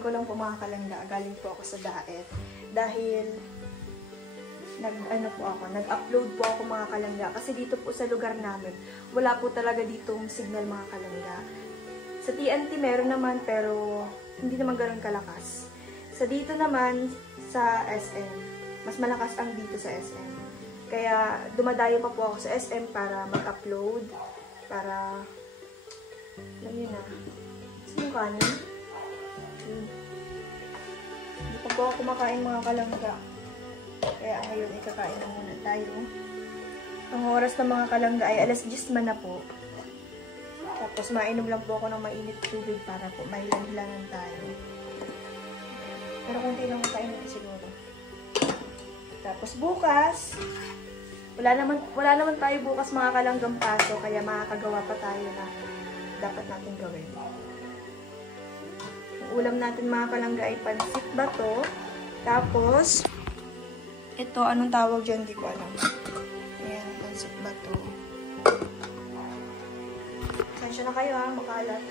ko lang po mga kalangga, galing po ako sa diet. Dahil, nag-upload po ako mga kalangga. Kasi dito po sa lugar namin, wala po talaga ditong signal mga kalangga. Sa TNT meron naman, pero hindi naman ganoon kalakas. Sa dito naman, sa SM, mas malakas ang dito sa SM. Kaya, dumadayo pa po ako sa SM para mag-upload. Para, alam yun na. Sino kanin? Hindi pa po ako kumakain mga kalangga. Kaya ngayon, ikakain na muna tayo. Ang oras ng mga kalangga ay alas 10 man na po. Tapos, mainom lang po ako ng mainit tubig para po mahilan-hilangan tayo. Pero kunti lang kainin siguro. Tapos, bukas, wala naman tayo bukas mga kalanggang paso, kaya makakagawa pa tayo na dapat natin gawin. Ang ulam natin mga kalangga ay pansit bato. Tapos, ito, anong tawag dyan? Hindi ko alam. Ayan, pansit bato. Sensya na kayo ha, makalat.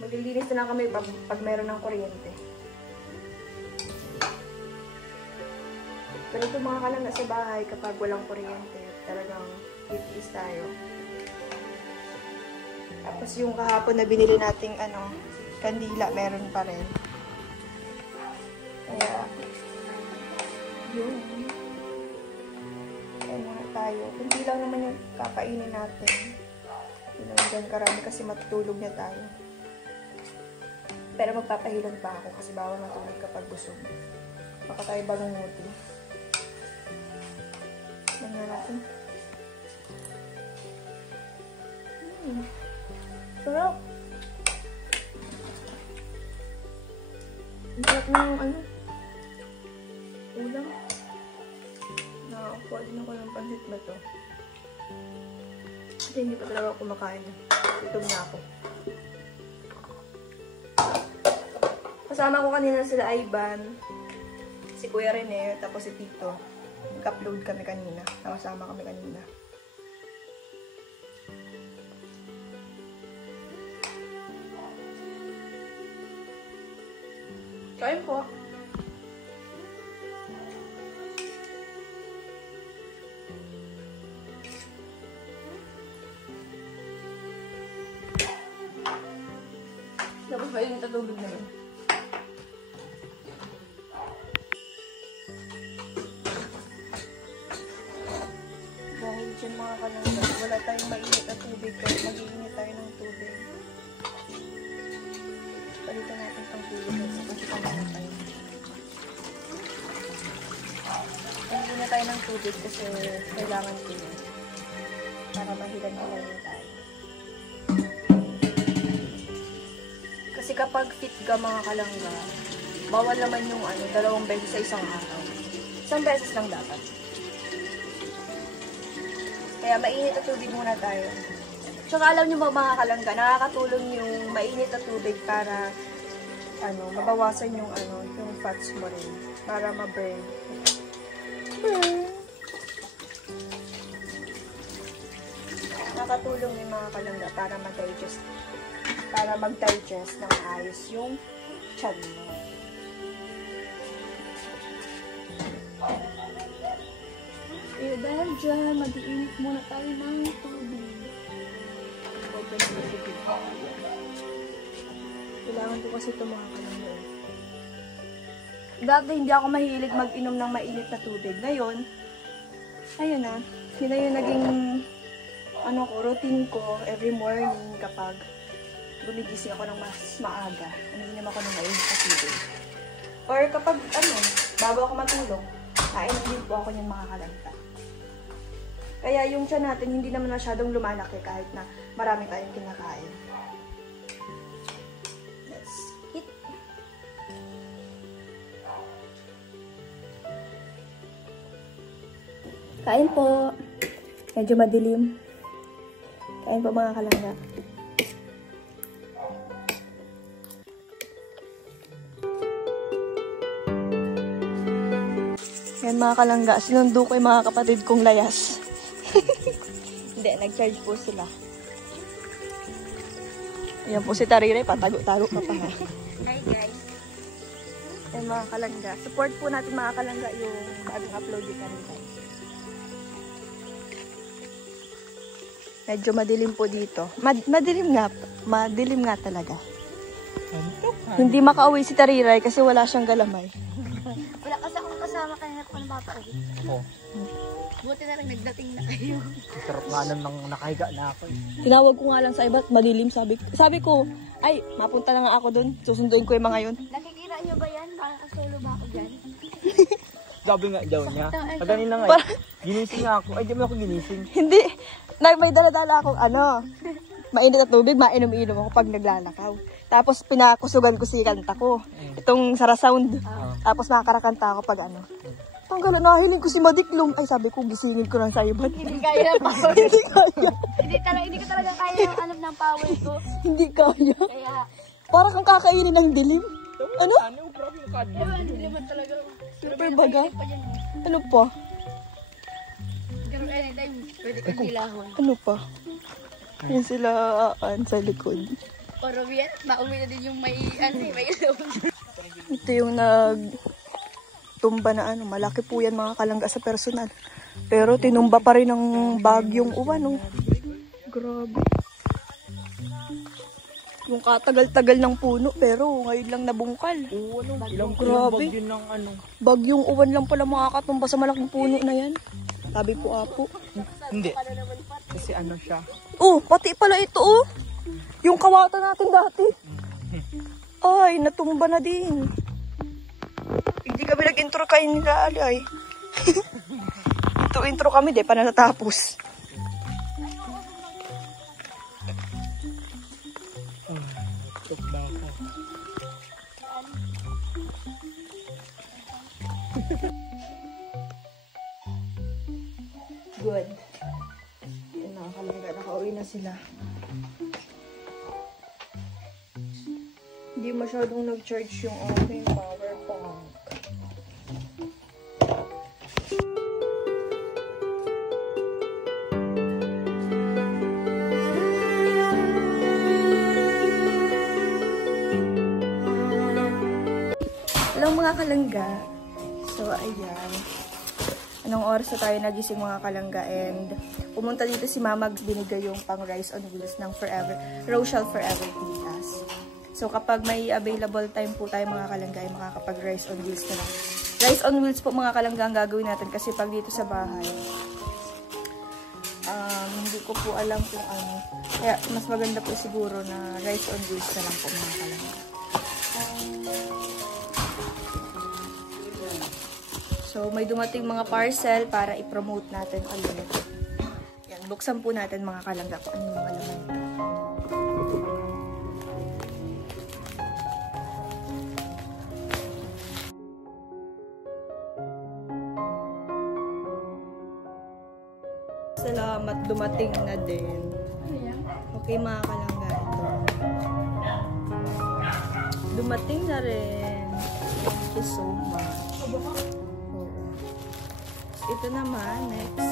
Maglilinis na lang kami pag meron ng kuryente. Pero ito mga kalangga sa bahay, kapag walang kuryente, talagang titiis tayo. Tapos yung kahapon na binili nating kandila, meron pa rin. Kaya, yun. Kaya muna tayo. Kunti lang naman yung kakainin natin. Hindi naman dyan karami kasi matutulog na tayo. Pero magpapahilan pa ako kasi bawal matulog kapag busog. Baka tayo bangunguti. Tingnan natin. Sarap. Ang sarap ng ulam. Nakakuha din ako ng pansit ba to? Kasi hindi pa talaga ako kumakain. Gutom na ako. Kasama ko kanina sila Ivan, si Kuya Rene, tapos si Tito. Nag-upload kami kanina. Nakasama kami kanina. Kain po. Tapos ba yung tatulog na yun? Dahil dyan mga kalangga, wala tayong mainit na tubig kasi mag-iinit tayo ng tubig. Palitan natin itong tubig kasi kanina tayo. Palitan na tayo ng tubig kasi kailangan ko yun. Para mahilan-hilan tayo. Kasi kapag fit ka mga kalangga, bawal naman yung 2 beses sa isang araw. 1 beses lang dapat. Kaya mainit na tubig muna tayo. Tsaka alam nyo mga kalangga, nakakatulong yung mainit na tubig para mabawasan yung yung fats mo rin. Para ma-burn. Nakakatulong yung mga kalangga para ma-digest. Para mag-digest ng ayos yung tiyan mo. Kaya dahil dyan, mag-iinit muna tayo ng tubig. Open na tubig. Kailangan ko kasi ito mga kalangga. Dati hindi ako mahilig mag-inom ng mainit na tubig. Ngayon, ayun na. Yun na yung naging routine ko every morning kapag gumigising ako ng mas maaga. Umiinom ako ng mainit na tubig. Or kapag bago ako matulog, kainom din po ako ng mga kalangga. Kaya yung tiyan natin hindi naman masyadong lumalaki kahit na marami tayong kinakain. Let's eat. Kain po. Medyo madilim. Kain po mga kalangga. Yan mga kalangga. Sinundo ko yung mga kapatid kong layas. Hindi, nag-charge po sila. Ayan po si Tariray, patago-tago ka pa. Hi guys. Ayan mga kalangga. Support po natin mga kalangga yung bagong upload ni Tariray. Medyo madilim po dito. Madilim nga talaga. Hindi makauwi si Tariray kasi wala siyang galamay. Wala kasi akong kasama kaya ako napapauwi. Oo. Buti na lang nagdating na kayo. Sarap nga nang nakahiga na ako eh. Tinawag ko nga lang sa iba at madilim. Sabi ko, ay, mapunta na nga ako dun. Susunduin ko yung mga yun. Nakikita niyo ba yan? Baka solo ba ako dyan? Sabi nga daw niya. Kanina nga ginising nga ako. Ay, di mo ako ginising. Hindi. May dala-dala akong mainit na tubig, mainom-inom ako pag naglalakaw. Tapos pinakusugan ko si kanta ko. Itong Sara Sound. Tapos makakarakanta ako pag Tanggal, nahiling ko si Madiklom. Ay, sabi ko, gisingin ko lang sa iba. Hindi kaya ng power. Hindi kaya. Hindi ko talaga kaya ng power ko. Hindi kaya. Kaya, Para kang kakainin ng dilim. Ano? Grabe yung kadyo. hindi naman talaga. Super baga. Pa dyan. Ano pa? Pero anytime, pwede kong dilahon. Ano pa? Yan sila sa likod. Pero yan, maumi na din yung may ilong. Ito yung tumba na malaki po yan mga kalangga sa personal. Pero tinumba pa rin ng bagyong uwan, oh. Grabe. Yung katagal-tagal ng puno, pero ngayon lang nabungkal. Oo, ilang Grabe. bagyo ng Bagyong uwan lang pala makakatumba sa malaking puno na yan. Sabi po apo. Hindi. Kasi siya. Oh, pati pala ito, oh. Yung kawata natin dati. Ay, natumba na din. Hindi kami nag-intro kay nila, ay. Ito intro kami, di pa na natapos. Good. Yan na, kalangga. Nakauwi na sila. Hindi masyadong nag-charge yung aking power bank. Hello mga kalangga. So, ayan. Anong oras na tayo nagising mga kalangga and pumunta dito si Mama, binigay yung pang rice on wheels ng Rochelle Forever Titas. So kapag may available time po tayo mga kalangga ay makakapag rice on wheels na lang. Rice on wheels po mga kalangga ang gagawin natin kasi pag dito sa bahay, hindi ko po alam kung ano. Kaya mas maganda po siguro na rice on wheels na lang po mga kalangga. So, may dumating mga parcel para i-promote natin ulit. Yan, buksan po natin mga kalangga kung ano yung mga laman ito. Salamat, dumating na din. Okay mga kalangga, ito. Dumating na rin. Thank you so much. Ito naman, next.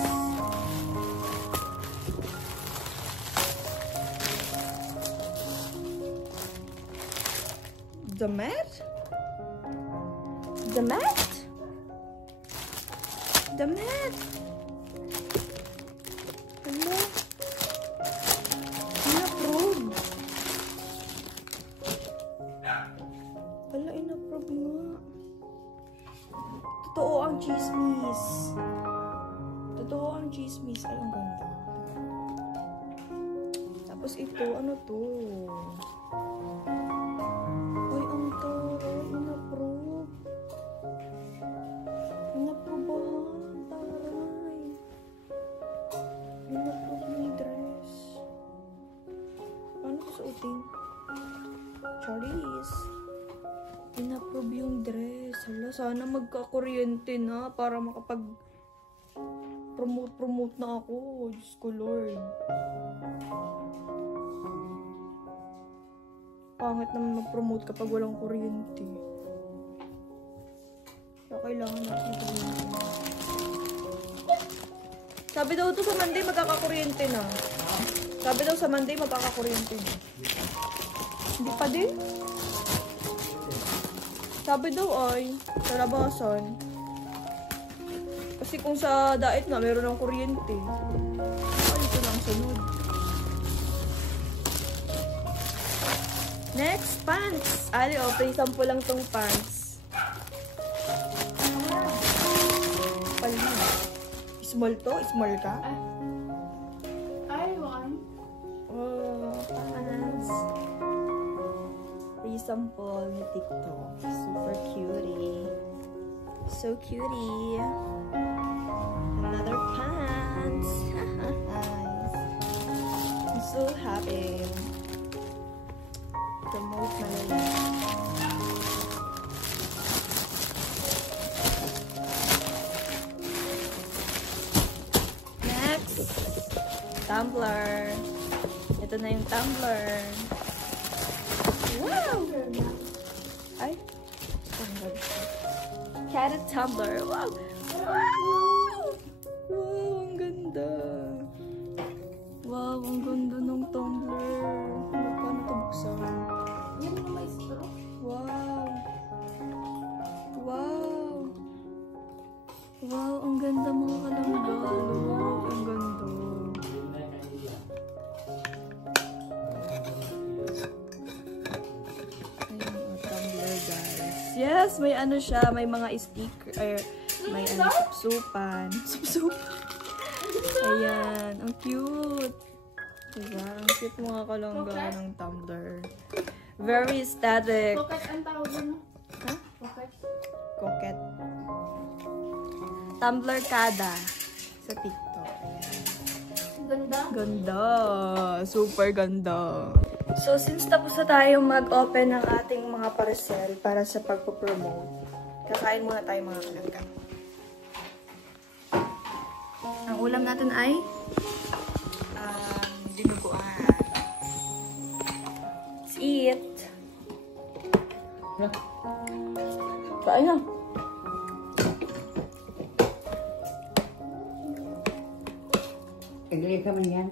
The mat? The mat? The mat? Hello? In-approve. Wala, in-approve nga. Totoo ang chismis. Totoo ang chismis. Ay, ang ganda. Tapos ito, ano to? Ay, ang taray. In-approve. In-approvehan. Taray. In-approve yung dress. Paano ko suotin? Charis. In-approve yung dress. Hala, sana magka-kuryente na para makapag-promote na ako. Diyos ko, Lord. Pangit naman mag-promote kapag walang kuryente. Kaya kailangan natin kuryente na. Sabi daw ito sa Monday, magkakakuryente na. Sabi daw sa Monday magkakakuryente na. Hindi pa din. Sabi daw ay, sa labasan. Kasi kung sa diet na, meron ng kuryente. Ay, ito lang sunod. Next, pants. Ali, oh, pre-sample lang tong pants. Palma. Small to? Small ka? I want. Oh, pants. Pre-sample ni TikTok. Super cutie. So cutie. Another pants. I'm so happy. Promote malala. Next, tumbler. Ito na yung tumbler. Wow! Ay, tumbler. Carrot tumbler. Wow! Wow! Wow, ang ganda. Wow, ang ganda ng tumbler. Paano ito buksan? Yan na may straw. Wow! Wow! Wow, ang ganda mga kalangga. Wow, ang ganda. Ayan, oh, tumbler guys. Yes, may ano siya, may mga sticker, may ano, supsupan. Supsupan. Ayan, ang cute. Diba? Ang cute mga kalangga ng tumbler. Very aesthetic. Pocket ang tawag mo. Ha? Pocket. Coquette. Tumbler kada sa TikTok. Ayan. Ganda. Ganda. Super ganda. So, since tapos na tayo mag-open ng ating mga parcel para sa pagpo-promote, kakain muna tayo mga kalangga. Ang ulam natin ay dinuguan. Let's eat. Kain na. Agree ka man yan?